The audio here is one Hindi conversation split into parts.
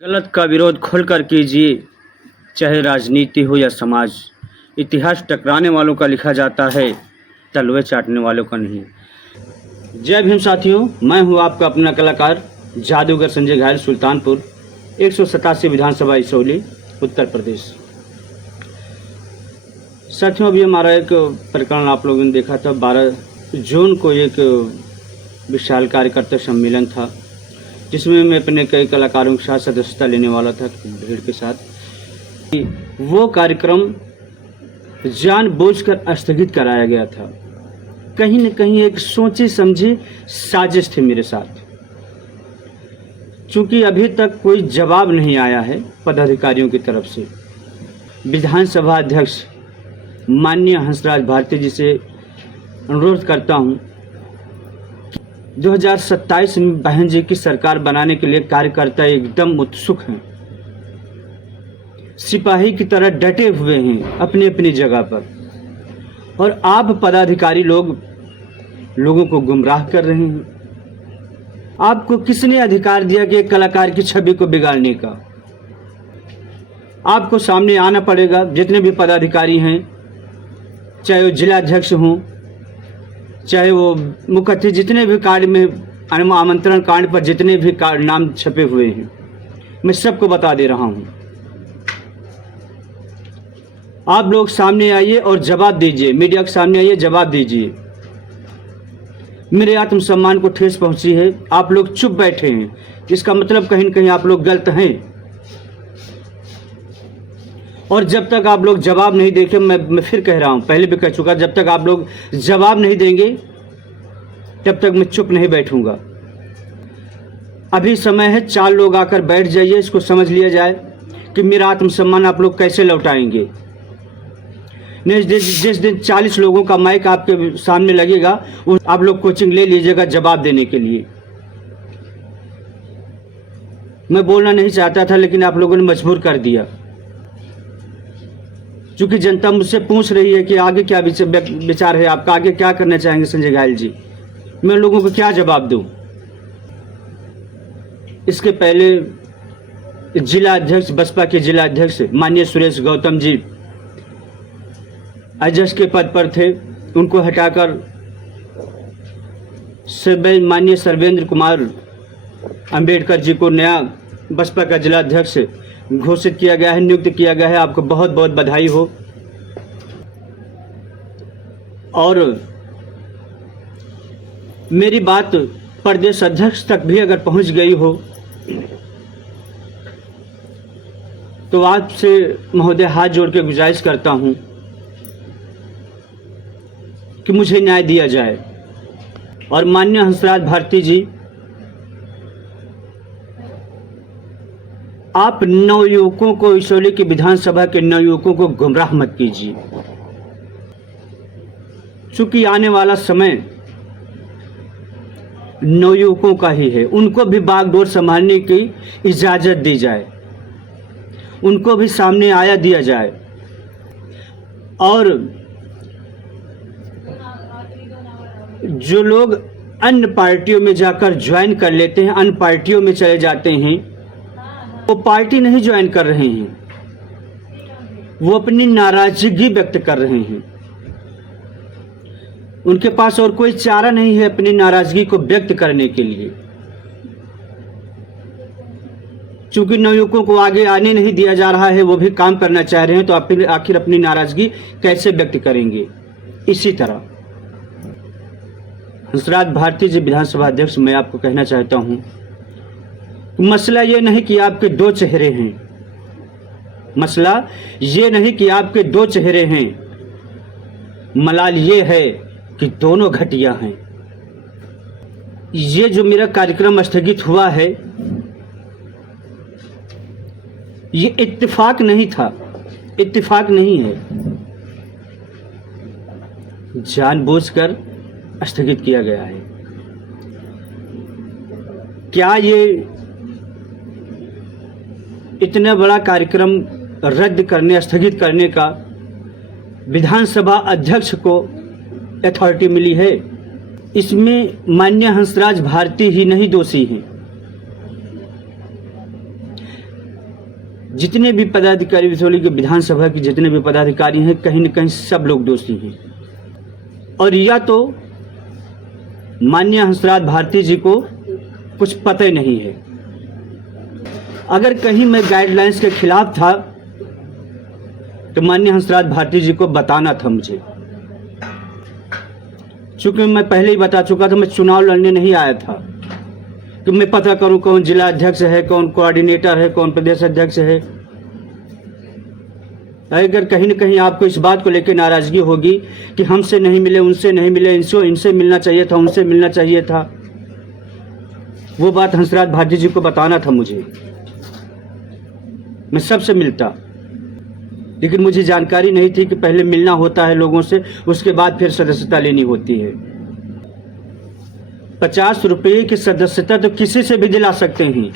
गलत का विरोध खुलकर कीजिए, चाहे राजनीति हो या समाज। इतिहास टकराने वालों का लिखा जाता है, तलवे चाटने वालों का नहीं। जय भीम साथियों, मैं हूं आपका अपना कलाकार जादूगर संजय घायल, सुल्तानपुर 187 विधानसभा इसौली, उत्तर प्रदेश। साथियों, अभी हमारा एक प्रकरण आप लोगों ने देखा था। 12 जून को एक विशाल कार्यकर्ता सम्मेलन था, जिसमें मैं अपने कई कलाकारों के साथ सदस्यता लेने वाला था, भीड़ के साथ। वो कार्यक्रम जानबूझकर स्थगित कराया गया था। कहीं न कहीं एक सोची समझी साजिश थी मेरे साथ। चूंकि अभी तक कोई जवाब नहीं आया है पदाधिकारियों की तरफ से, विधानसभा अध्यक्ष माननीय हंसराज भारती जी से अनुरोध करता हूं, 2027 में बहन जी की सरकार बनाने के लिए कार्यकर्ता एकदम उत्सुक हैं, सिपाही की तरह डटे हुए हैं अपनी अपनी जगह पर, और आप पदाधिकारी लोगों को गुमराह कर रहे हैं। आपको किसने अधिकार दिया कि एक कलाकार की छवि को बिगाड़ने का? आपको सामने आना पड़ेगा। जितने भी पदाधिकारी हैं, चाहे वो जिला अध्यक्ष हों, चाहे वो मुख्य अतिथि, जितने भी कार्ड में आमंत्रण कार्ड पर जितने भी कार्ड नाम छपे हुए हैं, मैं सबको बता दे रहा हूं। आप लोग सामने आइए और जवाब दीजिए, मीडिया के सामने आइए, जवाब दीजिए। मेरे आत्मसम्मान को ठेस पहुंची है, आप लोग चुप बैठे हैं, इसका मतलब कहीं न कहीं आप लोग गलत हैं। और जब तक आप लोग जवाब नहीं देंगे, मैं फिर कह रहा हूं, पहले भी कह चुका, जब तक आप लोग जवाब नहीं देंगे तब तक मैं चुप नहीं बैठूंगा। अभी समय है, 4 लोग आकर बैठ जाइए, इसको समझ लिया जाए कि मेरा आत्मसम्मान आप लोग कैसे लौटाएंगे। जिस दिन 40 लोगों का माइक आपके सामने लगेगा, आप लोग कोचिंग ले लीजिएगा जवाब देने के लिए। मैं बोलना नहीं चाहता था, लेकिन आप लोगों ने मजबूर कर दिया। क्योंकि जनता मुझसे पूछ रही है कि आगे क्या विचार है आपका, आगे क्या करना चाहेंगे संजय घायल जी, मैं लोगों को क्या जवाब दूं। इसके पहले जिला अध्यक्ष, बसपा के जिला अध्यक्ष माननीय सुरेश गौतम जी अध्यक्ष के पद पर थे, उनको हटाकर माननीय सर्वेंद्र कुमार अंबेडकर जी को नया बसपा का जिला अध्यक्ष घोषित किया गया है, नियुक्त किया गया है। आपको बहुत बहुत बधाई हो। और मेरी बात प्रदेश अध्यक्ष तक भी अगर पहुंच गई हो तो आपसे महोदय हाथ जोड़ के गुजारिश करता हूं कि मुझे न्याय दिया जाए। और माननीय हंसराज भारती जी, आप नवयुवकों को, इसौली की विधानसभा के नवयुवकों को गुमराह मत कीजिए। चूंकि आने वाला समय नवयुवकों का ही है, उनको भी बागडोर संभालने की इजाजत दी जाए, उनको भी सामने आया दिया जाए। और जो लोग अन्य पार्टियों में जाकर ज्वाइन कर लेते हैं, अन्य पार्टियों में चले जाते हैं, वो पार्टी नहीं ज्वाइन कर रहे हैं, वो अपनी नाराजगी व्यक्त कर रहे हैं। उनके पास और कोई चारा नहीं है अपनी नाराजगी को व्यक्त करने के लिए। चूंकि नवयुवकों को आगे आने नहीं दिया जा रहा है, वो भी काम करना चाह रहे हैं, तो आखिर अपनी नाराजगी कैसे व्यक्त करेंगे? इसी तरह हंसराज भारती जी विधानसभा अध्यक्ष, मैं आपको कहना चाहता हूं, मसला ये नहीं कि आपके 2 चेहरे हैं, मसला ये नहीं कि आपके 2 चेहरे हैं, मलाल ये है कि दोनों घटिया हैं। ये जो मेरा कार्यक्रम स्थगित हुआ है, ये इत्तेफाक नहीं था, इत्तेफाक नहीं है, जानबूझकर स्थगित किया गया है। क्या ये इतना बड़ा कार्यक्रम रद्द करने, स्थगित करने का विधानसभा अध्यक्ष को अथॉरिटी मिली है? इसमें माननीय हंसराज भारती ही नहीं दोषी हैं। जितने भी पदाधिकारी विसौली के विधानसभा के जितने भी पदाधिकारी हैं, कहीं न कहीं सब लोग दोषी हैं। और या तो माननीय हंसराज भारती जी को कुछ पता ही नहीं है। अगर कहीं मैं गाइडलाइंस के खिलाफ था तो माननीय हंसराज भारती जी को बताना था मुझे, चूंकि मैं पहले ही बता चुका था, मैं चुनाव लड़ने नहीं आया था कि मैं पता करूं कौन जिला अध्यक्ष है, कौन कोऑर्डिनेटर है, कौन प्रदेश अध्यक्ष है। अगर कहीं न कहीं आपको इस बात को लेकर नाराजगी होगी कि हमसे नहीं मिले, उनसे नहीं मिले, इनसे मिलना चाहिए था, उनसे मिलना चाहिए था, वो बात हंसराज भारती जी को बताना था मुझे। मैं सबसे मिलता, लेकिन मुझे जानकारी नहीं थी कि पहले मिलना होता है लोगों से, उसके बाद फिर सदस्यता लेनी होती है। 50 रुपये की सदस्यता तो किसी से भी दिला सकते हैं,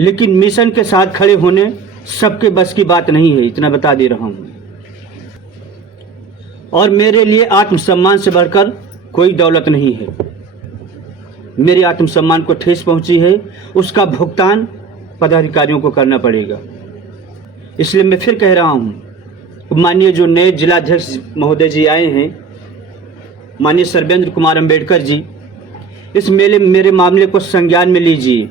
लेकिन मिशन के साथ खड़े होने सबके बस की बात नहीं है, इतना बता दे रहा हूं। और मेरे लिए आत्मसम्मान से बढ़कर कोई दौलत नहीं है। मेरे आत्मसम्मान को ठेस पहुंची है, उसका भुगतान पदाधिकारियों को करना पड़ेगा। इसलिए मैं फिर कह रहा हूं, माननीय जो नए जिलाध्यक्ष महोदय जी आए हैं, माननीय सर्वेंद्र कुमार अंबेडकर जी, इस मेरे मामले को संज्ञान में लीजिए।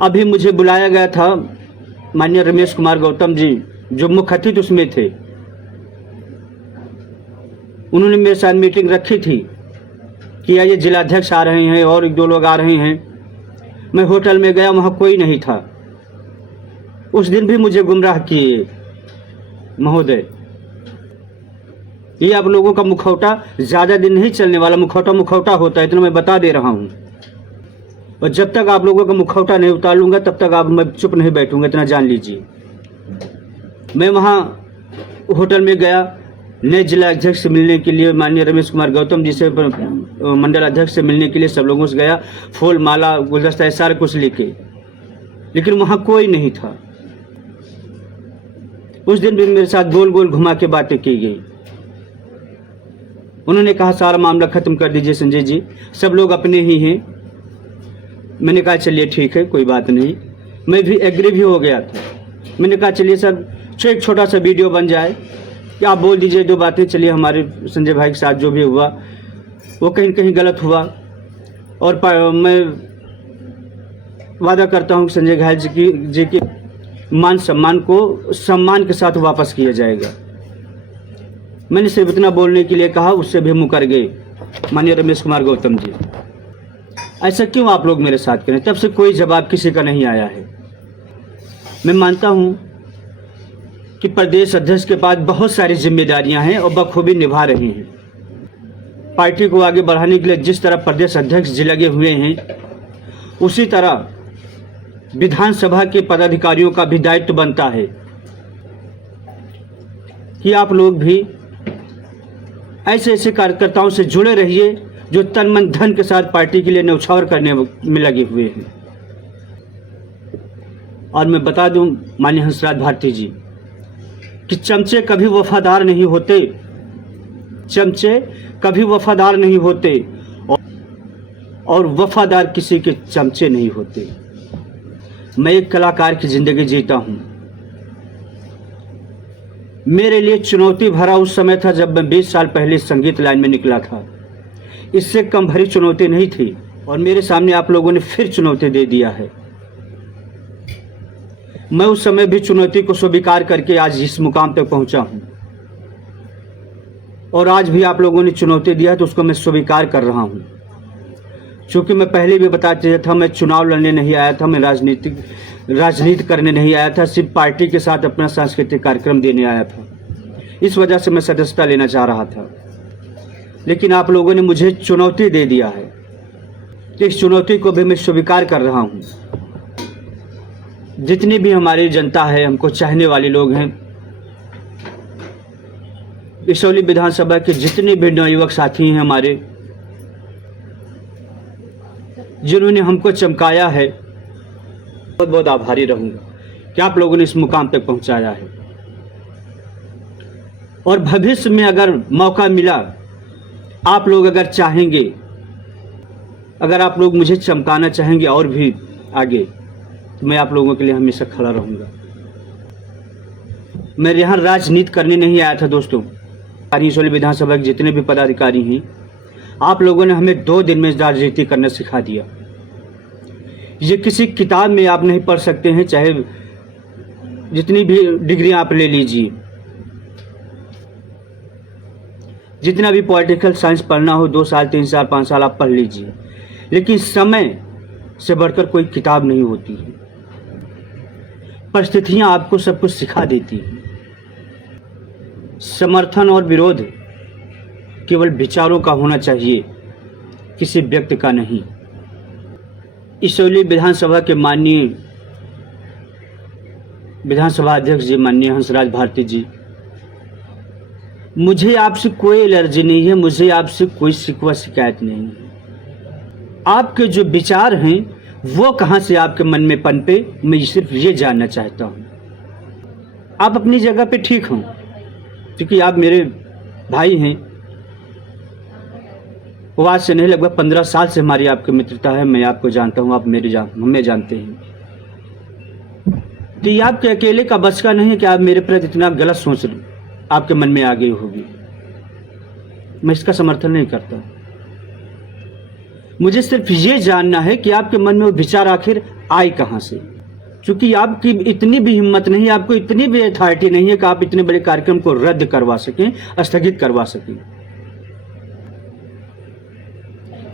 अभी मुझे बुलाया गया था माननीय रमेश कुमार गौतम जी, जो मुख्य अतिथि उसमें थे, उन्होंने मेरे साथ मीटिंग रखी थी कि ये जिलाध्यक्ष आ रहे हैं और 1-2 लोग आ रहे हैं। मैं होटल में गया, वहाँ कोई नहीं था। उस दिन भी मुझे गुमराह किए महोदय। ये आप लोगों का मुखौटा ज़्यादा दिन नहीं चलने वाला, मुखौटा होता है, इतना मैं बता दे रहा हूँ। और जब तक आप लोगों का मुखौटा नहीं उतार लूँगा तब तक मैं चुप नहीं बैठूँगा, इतना जान लीजिए। मैं वहाँ होटल में गया नए जिला अध्यक्ष से मिलने के लिए, माननीय रमेश कुमार गौतम जी से, मंडल अध्यक्ष से मिलने के लिए सब लोगों से गया, फूल माला गुलदस्ता सारा कुछ लेके, लेकिन वहाँ कोई नहीं था। उस दिन भी मेरे साथ गोल गोल घुमा के बातें की गई। उन्होंने कहा सारा मामला खत्म कर दीजिए संजय जी, सब लोग अपने ही हैं। मैंने कहा चलिए ठीक है, कोई बात नहीं। मैं भी एग्री भी हो गया था। मैंने कहा चलिए सर, एक छोटा सा वीडियो बन जाए कि आप बोल दीजिए 2 बातें, चलिए हमारे संजय भाई के साथ जो भी हुआ वो कहीं कहीं गलत हुआ, और मैं वादा करता हूँ संजय घायल जी की मान सम्मान को सम्मान के साथ वापस किया जाएगा। मैंने सिर्फ इतना बोलने के लिए कहा, उससे भी मुकर गए माननीय रमेश कुमार गौतम जी। ऐसा क्यों आप लोग मेरे साथ करें? तब से कोई जवाब किसी का नहीं आया है। मैं मानता हूं कि प्रदेश अध्यक्ष के पास बहुत सारी जिम्मेदारियां हैं और बखूबी निभा रहे हैं। पार्टी को आगे बढ़ाने के लिए जिस तरह प्रदेश अध्यक्ष जी लगे हुए हैं, उसी तरह विधानसभा के पदाधिकारियों का भी दायित्व बनता है कि आप लोग भी ऐसे ऐसे कार्यकर्ताओं से जुड़े रहिए जो तन मन धन के साथ पार्टी के लिए न्यौछावर करने में लगे हुए हैं। और मैं बता दूं माननीय हंसराज भारती जी कि चमचे कभी वफादार नहीं होते, चमचे कभी वफादार नहीं होते, और वफादार किसी के चमचे नहीं होते। मैं एक कलाकार की जिंदगी जीता हूं। मेरे लिए चुनौती भरा उस समय था जब मैं 20 साल पहले संगीत लाइन में निकला था। इससे कम भरी चुनौती नहीं थी, और मेरे सामने आप लोगों ने फिर चुनौती दे दिया है। मैं उस समय भी चुनौती को स्वीकार करके आज इस मुकाम तक पहुंचा हूं, और आज भी आप लोगों ने चुनौती दिया तो उसको मैं स्वीकार कर रहा हूं। चूँकि मैं पहले भी बता दिया था, मैं चुनाव लड़ने नहीं आया था, मैं राजनीति करने नहीं आया था, सिर्फ पार्टी के साथ अपना सांस्कृतिक कार्यक्रम देने आया था। इस वजह से मैं सदस्यता लेना चाह रहा था, लेकिन आप लोगों ने मुझे चुनौती दे दिया है। इस चुनौती को भी मैं स्वीकार कर रहा हूँ। जितनी भी हमारी जनता है, हमको चाहने वाले लोग हैं, विसौली विधानसभा के जितने भी नवयुवक साथी हैं हमारे, जिन्होंने हमको चमकाया है, बहुत बहुत आभारी रहूंगा कि आप लोगों ने इस मुकाम तक पहुंचाया है। और भविष्य में अगर मौका मिला, आप लोग अगर चाहेंगे, अगर आप लोग मुझे चमकाना चाहेंगे और भी आगे, तो मैं आप लोगों के लिए हमेशा खड़ा रहूँगा। मैं यहाँ राजनीति करने नहीं आया था दोस्तों। इसौली विधानसभा के जितने भी पदाधिकारी हैं, आप लोगों ने हमें 2 दिन में राजनीति करना सिखा दिया। ये किसी किताब में आप नहीं पढ़ सकते हैं, चाहे जितनी भी डिग्री आप ले लीजिए, जितना भी पॉलिटिकल साइंस पढ़ना हो 2 साल 3 साल 5 साल आप पढ़ लीजिए, लेकिन समय से बढ़कर कोई किताब नहीं होती है। परिस्थितियां आपको सब कुछ सिखा देती हैं। समर्थन और विरोध केवल विचारों का होना चाहिए, किसी व्यक्ति का नहीं। इसौली विधानसभा के माननीय विधानसभा अध्यक्ष जी, माननीय हंसराज भारती जी, मुझे आपसे कोई एलर्जी नहीं है, मुझे आपसे कोई शिकवा शिकायत नहीं है। आपके जो विचार हैं वो कहाँ से आपके मन में पनपे, मैं सिर्फ ये जानना चाहता हूँ। आप अपनी जगह पे ठीक हों, क्योंकि आप मेरे भाई हैं। वो आज से नहीं, लगभग 15 साल से हमारी आपकी मित्रता है। मैं आपको जानता हूँ, आप हमें जानते हैं। तो ये आपके अकेले का बस का नहीं है कि आप मेरे प्रति इतना गलत सोच आपके मन में आ गई होगी। मैं इसका समर्थन नहीं करता। मुझे सिर्फ ये जानना है कि आपके मन में वो विचार आखिर आए कहाँ से, क्योंकि आपकी इतनी भी हिम्मत नहीं, आपको इतनी भी अथॉरिटी नहीं है कि आप इतने बड़े कार्यक्रम को रद्द करवा सकें, स्थगित करवा सकें।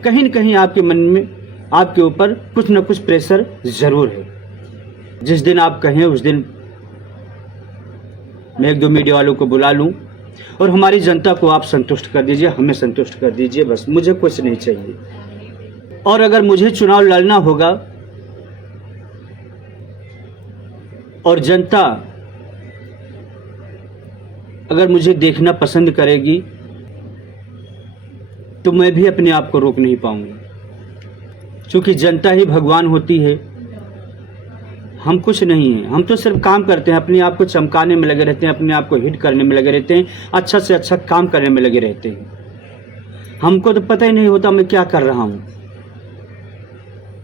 कहीं न कहीं आपके मन में, आपके ऊपर कुछ न कुछ प्रेशर जरूर है। जिस दिन आप कहें उस दिन मैं 1-2 मीडिया वालों को बुला लूं और हमारी जनता को आप संतुष्ट कर दीजिए, हमें संतुष्ट कर दीजिए, बस मुझे कुछ नहीं चाहिए। और अगर मुझे चुनाव लड़ना होगा और जनता अगर मुझे देखना पसंद करेगी तो मैं भी अपने आप को रोक नहीं पाऊंगा, क्योंकि जनता ही भगवान होती है। हम कुछ नहीं हैं, हम तो सिर्फ काम करते हैं, अपने आप को चमकाने में लगे रहते हैं, अपने आप को हिट करने में लगे रहते हैं, अच्छा से अच्छा काम करने में लगे रहते हैं। हमको तो पता ही नहीं होता मैं क्या कर रहा हूँ।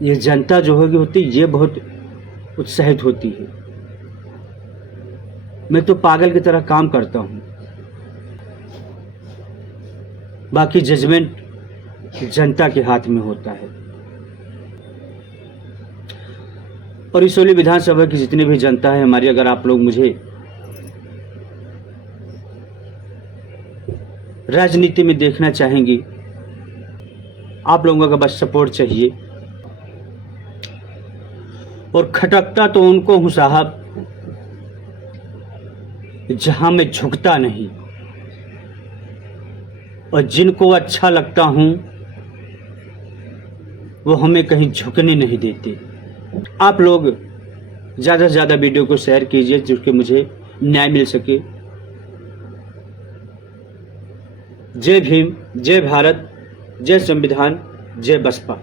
ये जनता जो होती ये बहुत उत्साहित होती है। मैं तो पागल की तरह काम करता हूँ। बाकी जजमेंट जनता के हाथ में होता है। और इसौली विधानसभा की जितनी भी जनता है हमारी, अगर आप लोग मुझे राजनीति में देखना चाहेंगे, आप लोगों का बस सपोर्ट चाहिए। और खटकता तो उनको हूं साहब जहां मैं झुकता नहीं, और जिनको अच्छा लगता हूं वो हमें कहीं झुकने नहीं देते। आप लोग ज़्यादा से ज़्यादा वीडियो को शेयर कीजिए, जिससे मुझे न्याय मिल सके। जय भीम, जय भारत, जय संविधान, जय बसपा।